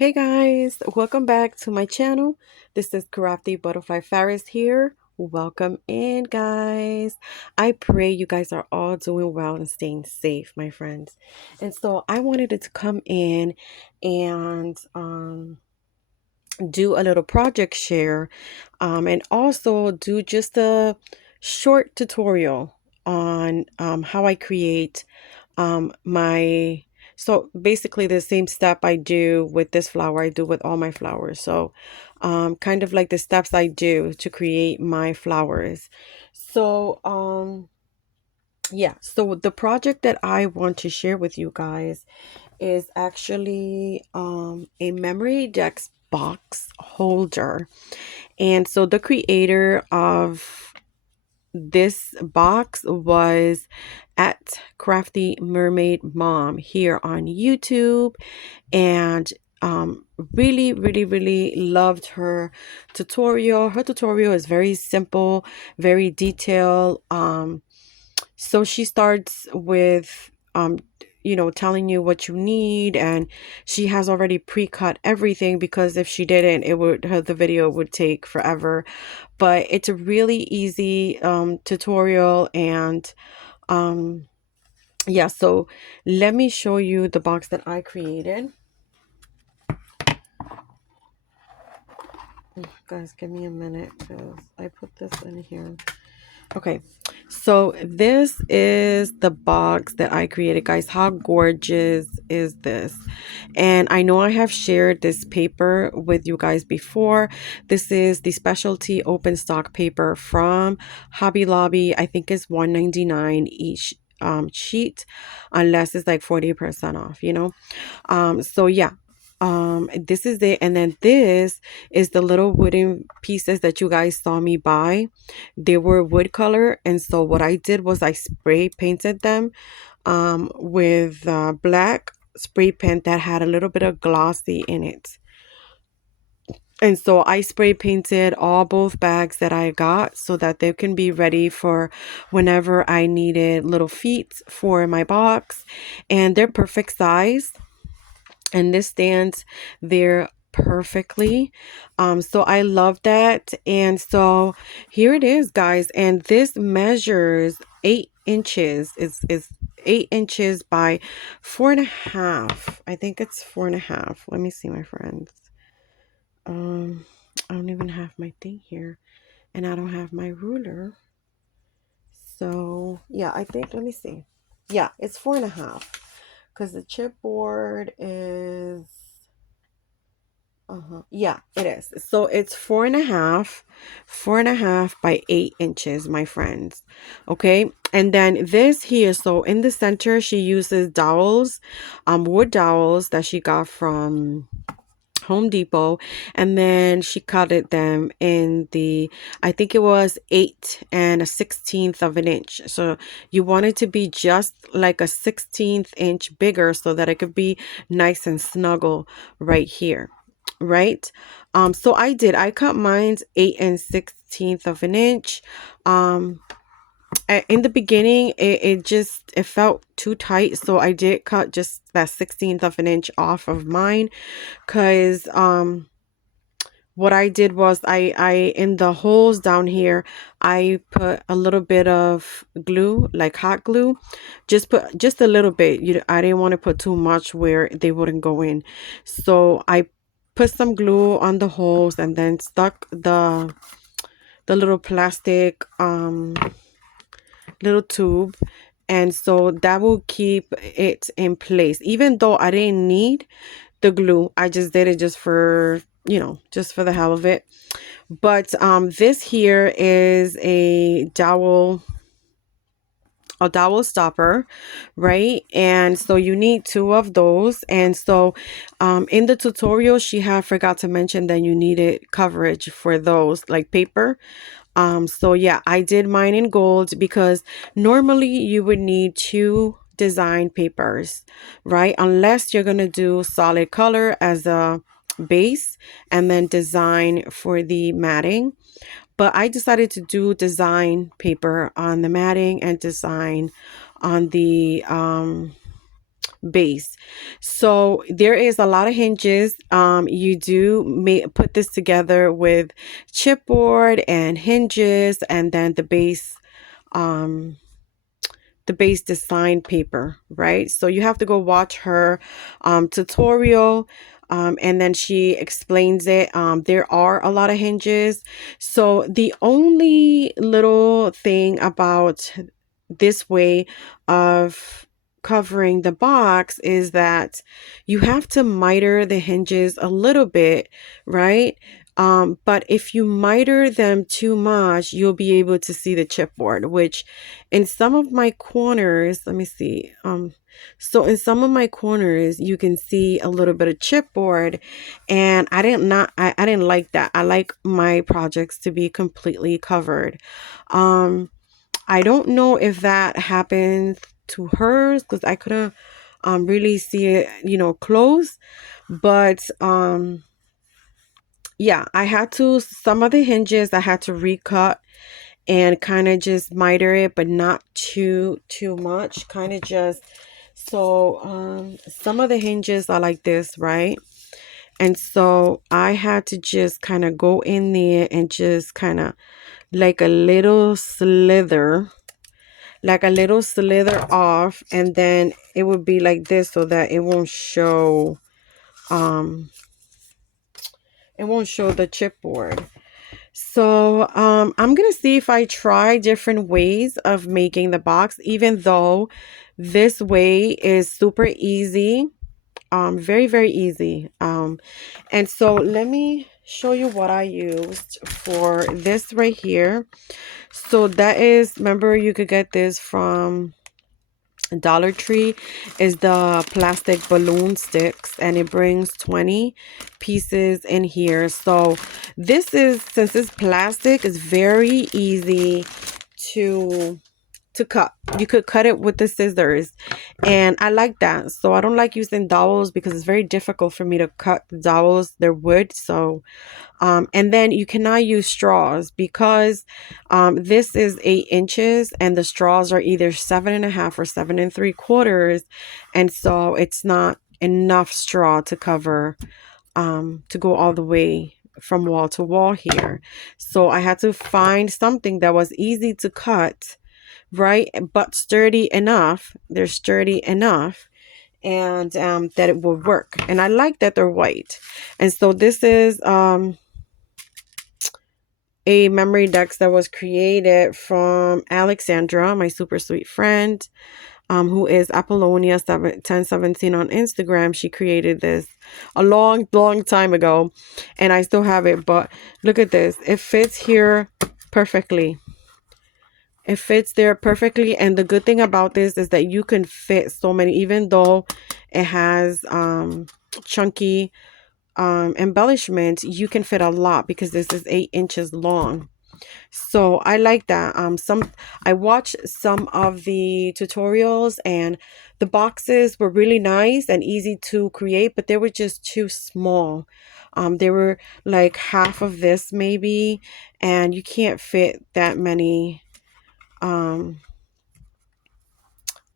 Hey guys, welcome back to my channel. This is Crafty Butterfly Faris here. Welcome in, guys. I pray you guys are all doing well and staying safe, my friends. And so I wanted to come in and do a little project share and also do just a short tutorial on how I create my so basically the same step I do with this flower I do with all my flowers. So kind of like the steps I do to create my flowers. So yeah, so the project that I want to share with you guys is actually a Memdex box holder. And so the creator of this box was at Crafty Mermaid Mom here on YouTube, and really loved her tutorial. Her tutorial is very simple, very detailed. So she starts with telling you what you need, and she has already pre-cut everything, because if she didn't, the video would take forever. But it's a really easy tutorial, and um yeah, so let me show you the box that I created. Guys, give me a minute because I put this in here. Okay, so this is the box that I created, guys. How gorgeous is this? And I know I have shared this paper with you guys before. This is the specialty open stock paper from Hobby Lobby. I think it's $1.99 each sheet, unless it's like 40% off, so yeah, this is it. And then this is the little wooden pieces that you guys saw me buy. They were wood color, and so what I did was I spray painted them with black spray paint that had a little bit of glossy in it. And so I spray painted both bags that I got so that they can be ready for whenever I needed little feet for my box. And they're perfect size, and this stands there perfectly. So I love that. And so here it is, guys, and this measures 8 inches. Is 8 inches by 4.5. I think it's 4.5. Let me see, my friends. I don't even have my thing here, and I don't have my ruler. So yeah, I think, let me see. Yeah, it's 4.5, because the chipboard is yeah, it is. So it's 4.5 by 8 inches, my friends. Okay. And then this here, so in the center, she uses dowels, wood dowels that she got from Home Depot, and then she cutted them in I think it was 8 1/16 of an inch. So you want it to be just like a 16th inch bigger, so that it could be nice and snuggle right here, right? So I cut mine's 8 1/16 of an inch. In the beginning, it felt too tight, so I did cut just that 16th of an inch off of mine, because what I did was I in the holes down here, I put a little bit of glue, like hot glue. Just a little bit. I didn't want to put too much where they wouldn't go in. So I put some glue on the holes, and then stuck the little plastic little tube, and so that will keep it in place. Even though I didn't need the glue, I just did it just for just for the hell of it. But this here is a dowel stopper, right? And so you need 2 of those. And so in the tutorial, she had forgot to mention that you needed coverage for those, like paper. So yeah, I did mine in gold, because normally you would need 2 design papers, right? Unless you're gonna do solid color as a base and then design for the matting. But I decided to do design paper on the matting and design on the base. So there is a lot of hinges. You do put this together with chipboard and hinges, and then um, the base design paper, right? So you have to go watch her tutorial, and then she explains it. There are a lot of hinges. So the only little thing about this way of covering the box is that you have to miter the hinges a little bit, right? But if you miter them too much, you'll be able to see the chipboard, which in some of my corners, let me see. So in some of my corners, you can see a little bit of chipboard, and I didn't like that. I like my projects to be completely covered. I don't know if that happens to hers because I couldn't really see it, close. But yeah, some of the hinges I had to recut and kind of just miter it, but not too much. Kind of just, so some of the hinges are like this, right? And so I had to just kind of go in there and just kind of like a little slither off, and then it would be like this so that it won't show the chipboard. So I'm gonna see if I try different ways of making the box, even though this way is super easy, very, very easy. And so let me show you what I used for this right here. So that is, remember, you could get this from Dollar Tree, is the plastic balloon sticks, and it brings 20 pieces in here. So this is, since it's plastic, it's very easy to cut. You could cut it with the scissors, and I like that. So I don't like using dowels because it's very difficult for me to cut the dowels. They're wood. So and then you cannot use straws because this is 8 inches and the straws are either 7.5 or 7 3/4, and so it's not enough straw to cover to go all the way from wall to wall here. So I had to find something that was easy to cut, right, but sturdy enough. They're sturdy enough, and that it will work. And I like that they're white. And so this is a memory deck that was created from Alexandra, my super sweet friend, who is Apollonia 1017 on Instagram. She created this a long time ago, and I still have it. But look at this. It fits here perfectly. It fits there perfectly. And the good thing about this is that you can fit so many, even though it has chunky embellishment, you can fit a lot because this is 8 inches long. So I like that. I watched some of the tutorials, and the boxes were really nice and easy to create, but they were just too small. They were like half of this maybe, and you can't fit that many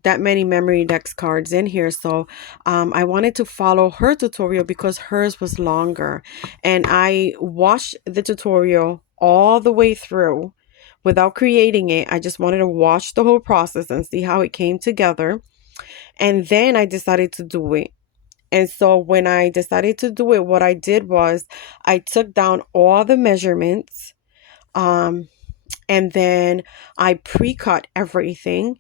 memory dex cards in here. So I wanted to follow her tutorial because hers was longer, and I watched the tutorial all the way through without creating it. I just wanted to watch the whole process and see how it came together, and then I decided to do it. And so when I decided to do it, what I did was I took down all the measurements, and then I pre-cut everything.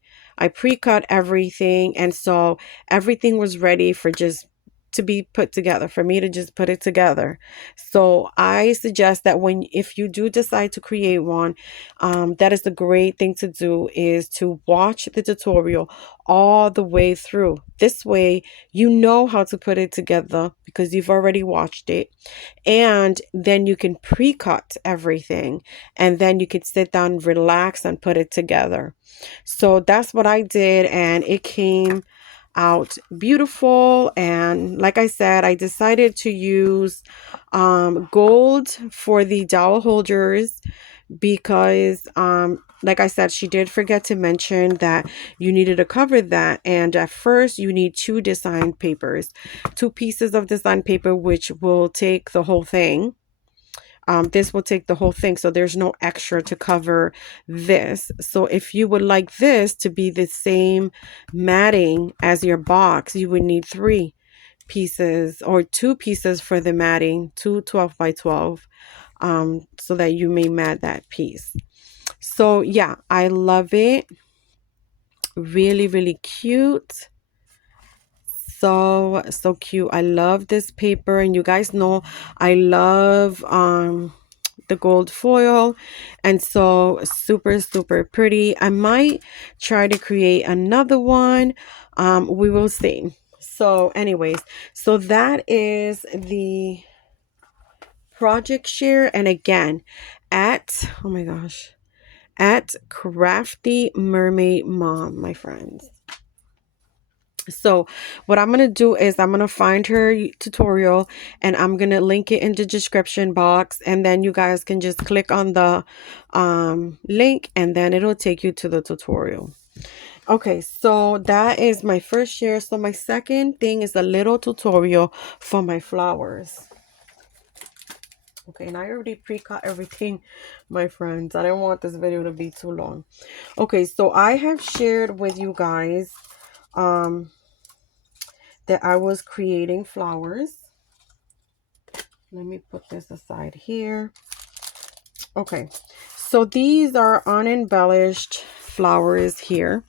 And so everything was ready for just to be put together, for me to just put it together. So I suggest that if you do decide to create one, that is the great thing to do, is to watch the tutorial all the way through. This way you know how to put it together because you've already watched it, and then you can pre-cut everything, and then you can sit down, relax, and put it together. So that's what I did, and it came out beautiful. And like I said, I decided to use gold for the dowel holders because like I said, she did forget to mention that you needed to cover that, and at first you need two design papers, two pieces of design paper, which will take the whole thing. This will take the whole thing, so there's no extra to cover this. So if you would like this to be the same matting as your box, you would need three pieces or two pieces for the matting, two 12 by 12, so that you may mat that piece. So yeah, I love it. Really, really cute. So cute. I love this paper, and you guys know I love the gold foil, and so super, super pretty. I might try to create another one. We will see. So anyways, so that is the project share. And again, at, oh my gosh, at Crafty Mermaid Mom, my friends. So what I'm going to do is I'm going to find her tutorial, and I'm going to link it in the description box, and then you guys can just click on the link, and then it'll take you to the tutorial. Okay, so that is my first share. So my second thing is a little tutorial for my flowers. Okay, and I already pre-cut everything, my friends. I don't want this video to be too long. Okay, so I have shared with you guys that I was creating flowers. Let me put this aside here. Okay, so these are unembellished flowers here,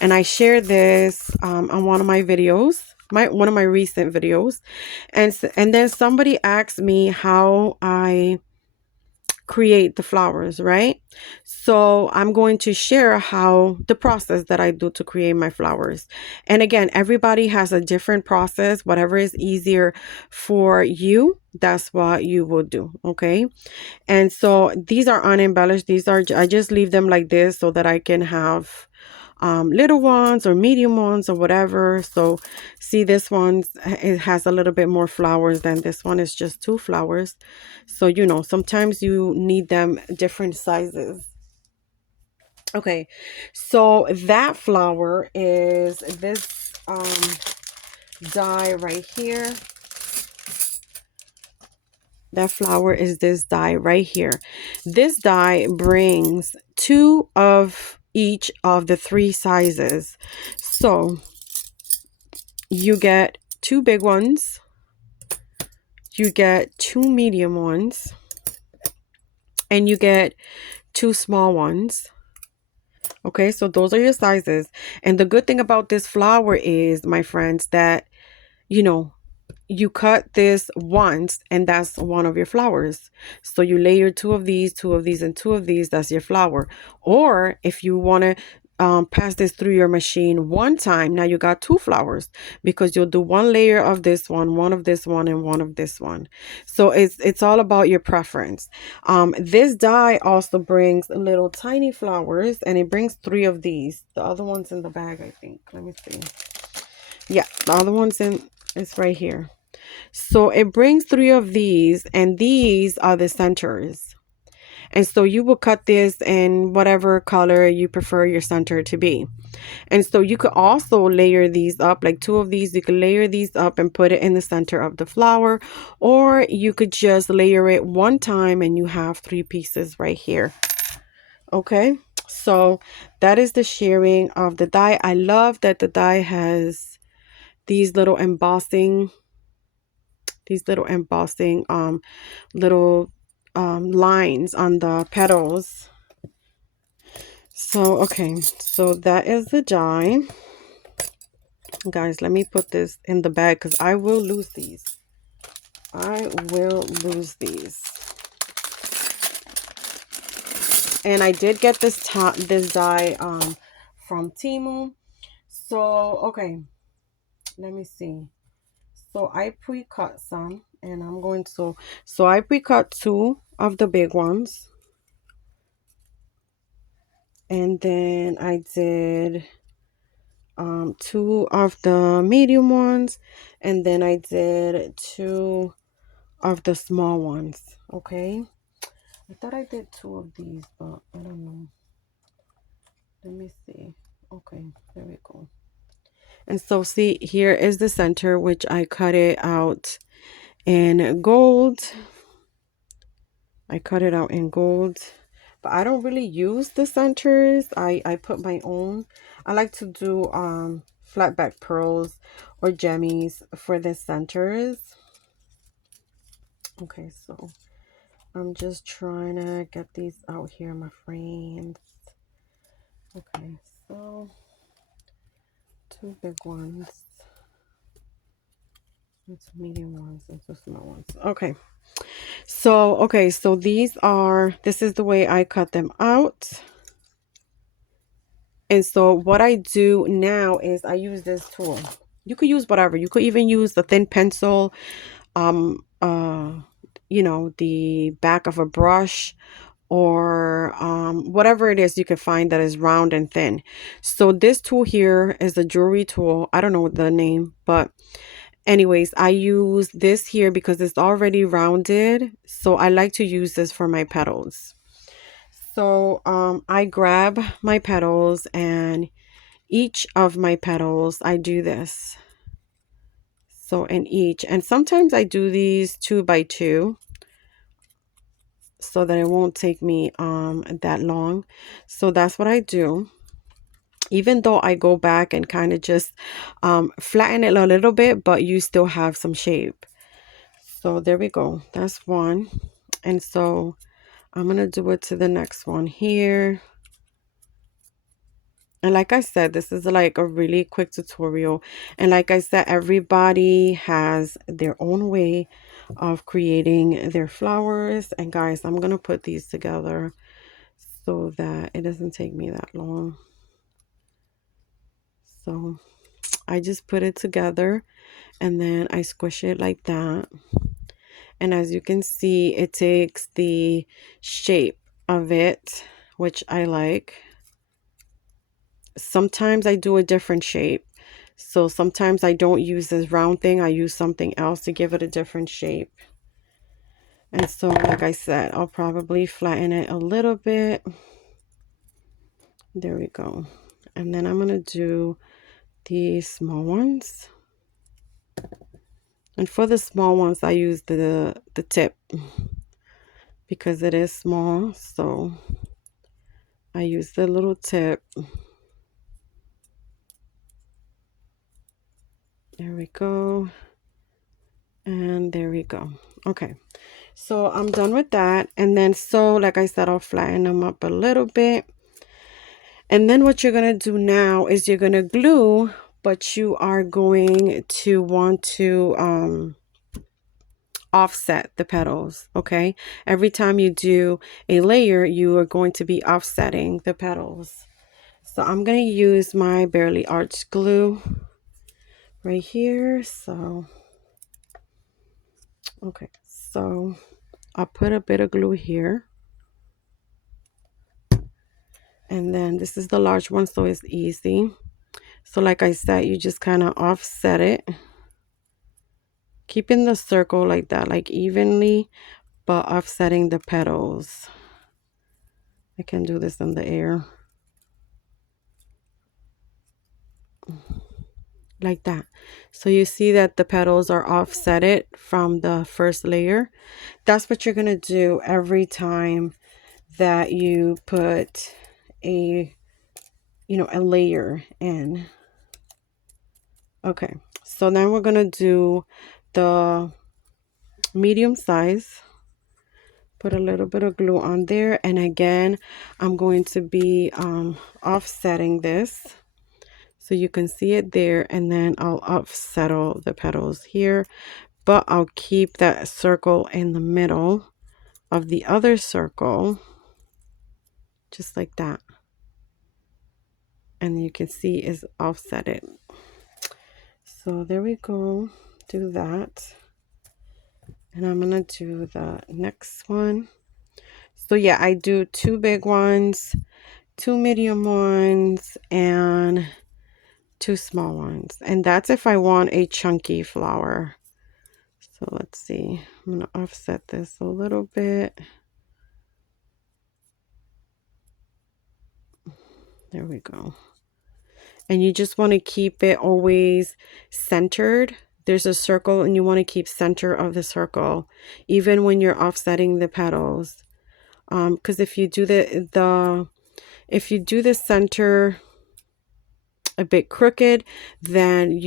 and I shared this on one of my videos, one of my recent videos, and then somebody asked me how I create the flowers, right? So I'm going to share how the process that I do to create my flowers. And again, everybody has a different process. Whatever is easier for you, that's what you will do. Okay. And so these are unembellished. These are, I just leave them like this so that I can have little ones or medium ones or whatever. So see, this one, it has a little bit more flowers than this one. It's just two flowers. So you know, sometimes you need them different sizes. Okay, so that flower is this die right here. That flower is this die right here. This die brings two of each of the three sizes. So you get two big ones, you get two medium ones, and you get two small ones. Okay, so those are your sizes. And the good thing about this flower is, my friends, that, you know, you cut this once and that's one of your flowers. So you layer two of these, and two of these, that's your flower. Or if you want to pass this through your machine one time, now you got two flowers, because you'll do one layer of this one of this one, and one of this one. So it's all about your preference. This die also brings little tiny flowers, and it brings three of these. The other one's in the bag, I think. Let me see. Yeah, the other one's in, it's right here. So it brings three of these, and these are the centers. And so you will cut this in whatever color you prefer your center to be. And so you could also layer these up, like two of these, you could layer these up and put it in the center of the flower, or you could just layer it one time and you have three pieces right here. Okay, so that is the sharing of the die. I love that the die has these little embossing little lines on the petals. So okay, so that is the die. Guys, let me put this in the bag because I will lose these. And I did get this die from Temu. So okay, let me see. So I pre-cut some, and I'm going to, so I pre-cut two of the big ones. And then I did two of the medium ones, and then I did two of the small ones. Okay. I thought I did 2 of these, but I don't know. Let me see. Okay, there we go. And so see, here is the center, which I cut it out in gold. I cut it out in gold, but I don't really use the centers. I put my own. I like to do flat back pearls or gemmies for the centers. Okay, so I'm just trying to get these out here, my friends. Okay, so 2 big ones, and 2 medium ones, and 2 small ones. Okay, so this is the way I cut them out. And so what I do now is I use this tool. You could use whatever. You could even use the thin pencil, um, uh, the back of a brush, or whatever it is you can find that is round and thin. So this tool here is a jewelry tool. I don't know the name, but anyways, I use this here because it's already rounded. So I like to use this for my petals. So I grab my petals, and each of my petals I do this. So in each, and sometimes I do these 2 by 2 so that it won't take me that long. So that's what I do. Even though I go back and kind of just flatten it a little bit, but you still have some shape. So there we go. That's one. And so I'm going to do it to the next one here. And like I said, this is like a really quick tutorial. And like I said, everybody has their own way of creating their flowers. And guys, I'm going to put these together so that it doesn't take me that long. So I just put it together and then I squish it like that. And as you can see, it takes the shape of it, which I like. Sometimes I do a different shape. So sometimes I don't use this round thing. I use something else to give it a different shape. And so, like I said, I'll probably flatten it a little bit. There we go. And then I'm going to do the small ones. And for the small ones, I use the tip because it is small. So I use the little tip. There we go. And there we go. Okay. So I'm done with that. And then, so like I said, I'll flatten them up a little bit. And then what you're going to do now is you're going to glue, but you are going to want to offset the petals. Okay. Every time you do a layer, you are going to be offsetting the petals. So I'm going to use my Barely Arched glue right here. So, okay. So I'll put a bit of glue here. And then this is the large one, so it's easy. So like I said, you just kind of offset it. Keeping the circle like that, like evenly, but offsetting the petals. I can do this in the air. Like that. So you see that the petals are offsetted from the first layer. That's what you're going to do every time that you put a layer in. Okay, so now we're gonna do the medium size. Put a little bit of glue on there, and again I'm going to be offsetting this so you can see it there, and then I'll offset all the petals here, but I'll keep that circle in the middle of the other circle, just like that. And you can see it's offsetted. So there we go. Do that. And I'm going to do the next one. So yeah, I do 2 big ones, 2 medium ones, and 2 small ones. And that's if I want a chunky flower. So let's see. I'm going to offset this a little bit. There we go. And you just want to keep it always centered. There's a circle and you want to keep center of the circle, even when you're offsetting the petals. Because if you do if you do the center a bit crooked, then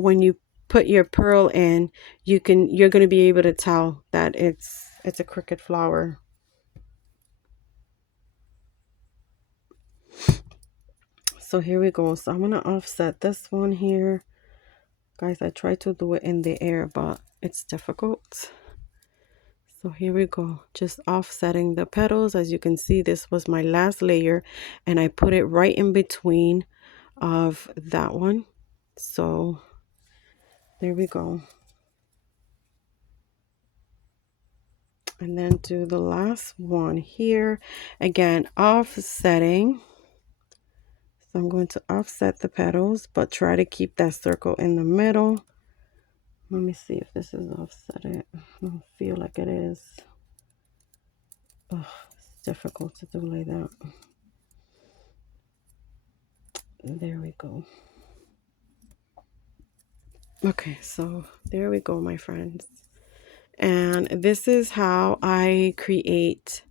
when you put your pearl in, you're going to be able to tell that it's a crooked flower. So here we go. So I'm going to offset this one here. Guys, I try to do it in the air, but it's difficult. So here we go. Just offsetting the petals. As you can see, this was my last layer, and I put it right in between of that one. So there we go. And then do the last one here. Again, offsetting. So I'm going to offset the petals, but try to keep that circle in the middle. Let me see if this is offsetted. I don't feel like it is. Ugh, it's difficult to do like that. There we go. Okay, so there we go, my friends. And this is how I create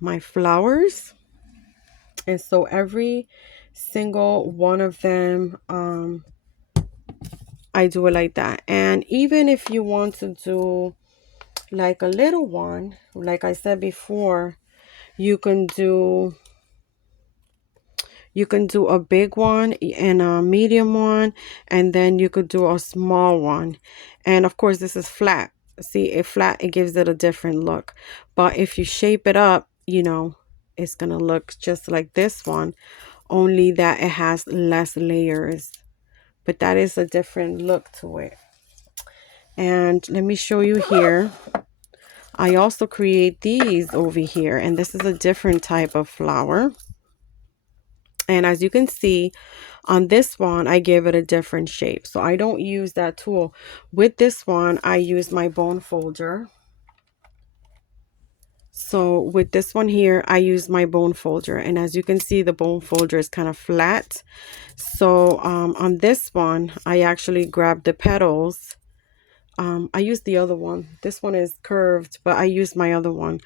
my flowers. And so every single one of them, I do it like that. And even if you want to do like a little one, like I said before, you can do a big one and a medium one, and then you could do a small one. And of course, this is flat. See, if flat, it gives it a different look. But if you shape it up, you know, it's gonna look just like this one, only that it has less layers. But that is a different look to it. And let me show you here. I also create these over here, and this is a different type of flower. And as you can see, on this one, I give it a different shape. So I don't use that tool. With this one, I use my bone folder. So with this one here, I use my bone folder. And as you can see, the bone folder is kind of flat. So on this one, I actually grab the petals. I use the other one. This one is curved, but I use my other one.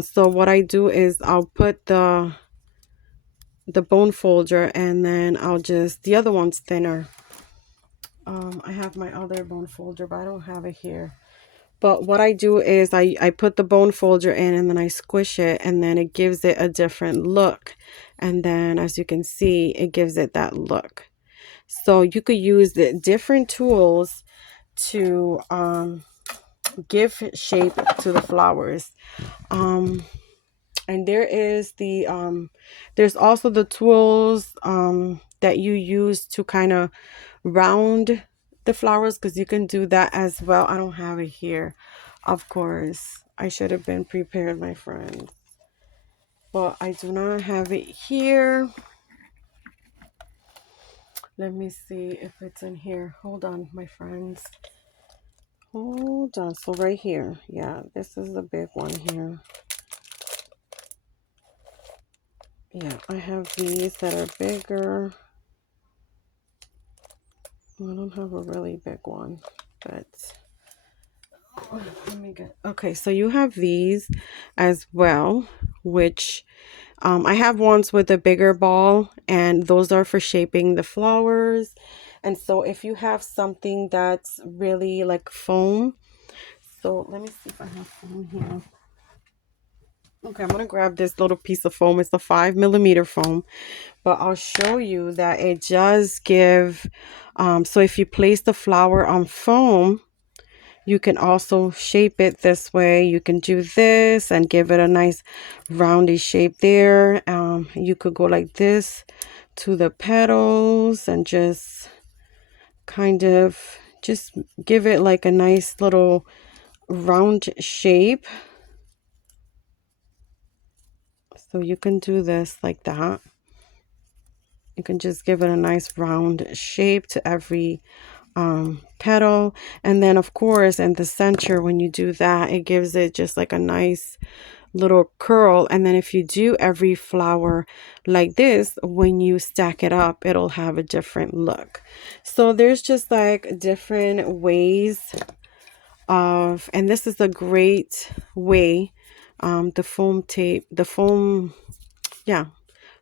So what I do is I'll put the bone folder, and then I'll just, the other one's thinner. I have my other bone folder, but I don't have it here. But what I do is I put the bone folder in, and then I squish it, and then it gives it a different look. And then as you can see, it gives it that look. So you could use the different tools to give shape to the flowers. And there is there's also the tools that you use to kind of round the flowers, because you can do that as well. I don't have it here, of course. I should have been prepared, my friend, but I do not have it here. Let me see if it's in here. Hold on, my friends. Hold on. So right here, yeah, this is the big one here. Yeah, I have these that are bigger. I don't have a really big one, but let me get, okay, so you have these as well, which I have ones with a bigger ball, and those are for shaping the flowers. And so if you have something that's really like foam, so let me see if I have foam here. Okay, I'm gonna grab this little piece of foam. It's a 5mm foam, but I'll show you that it does give, so if you place the flower on foam, you can also shape it this way. You can do this and give it a nice roundy shape there. You could go like this to the petals and just kind of just give it like a nice little round shape. So you can do this like that. You can just give it a nice round shape to every petal. And then of course in the center, when you do that, it gives it just like a nice little curl. And then if you do every flower like this, when you stack it up, it'll have a different look. So there's just like different ways of, and this is a great way, the foam tape, the foam, yeah,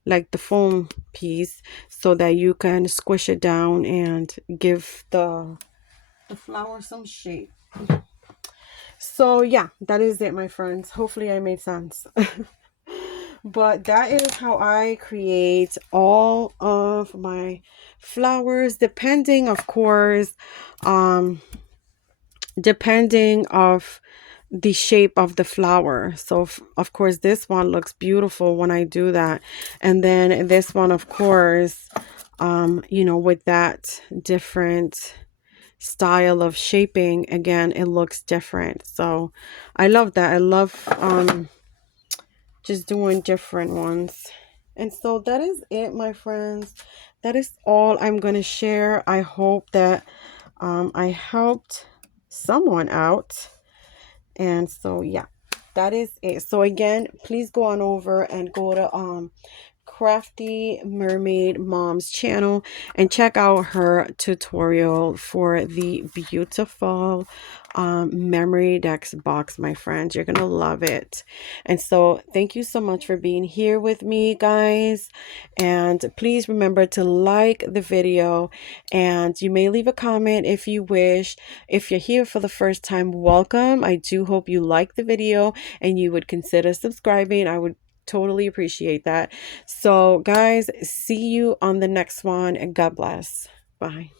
like the foam piece, so that you can squish it down and give the flower some shape. So yeah, that is it, my friends. Hopefully I made sense. But that is how I create all of my flowers, depending, of course, depending of the shape of the flower. So of course this one looks beautiful when I do that, and then this one, of course, you know, with that different style of shaping, again, it looks different. So I love that. I love just doing different ones. And so that is it, my friends. That is all I'm going to share. I hope that I helped someone out. And so yeah, that is it. So again, please go on over and go to Crafty Mermaid Mom's channel and check out her tutorial for the beautiful Memdex box, my friends. You're gonna love it. And so thank you so much for being here with me, guys, and please remember to like the video, and you may leave a comment if you wish. If you're here for the first time, welcome. I do hope you like the video and you would consider subscribing. I would totally appreciate that. So guys, see you on the next one, and God bless. Bye.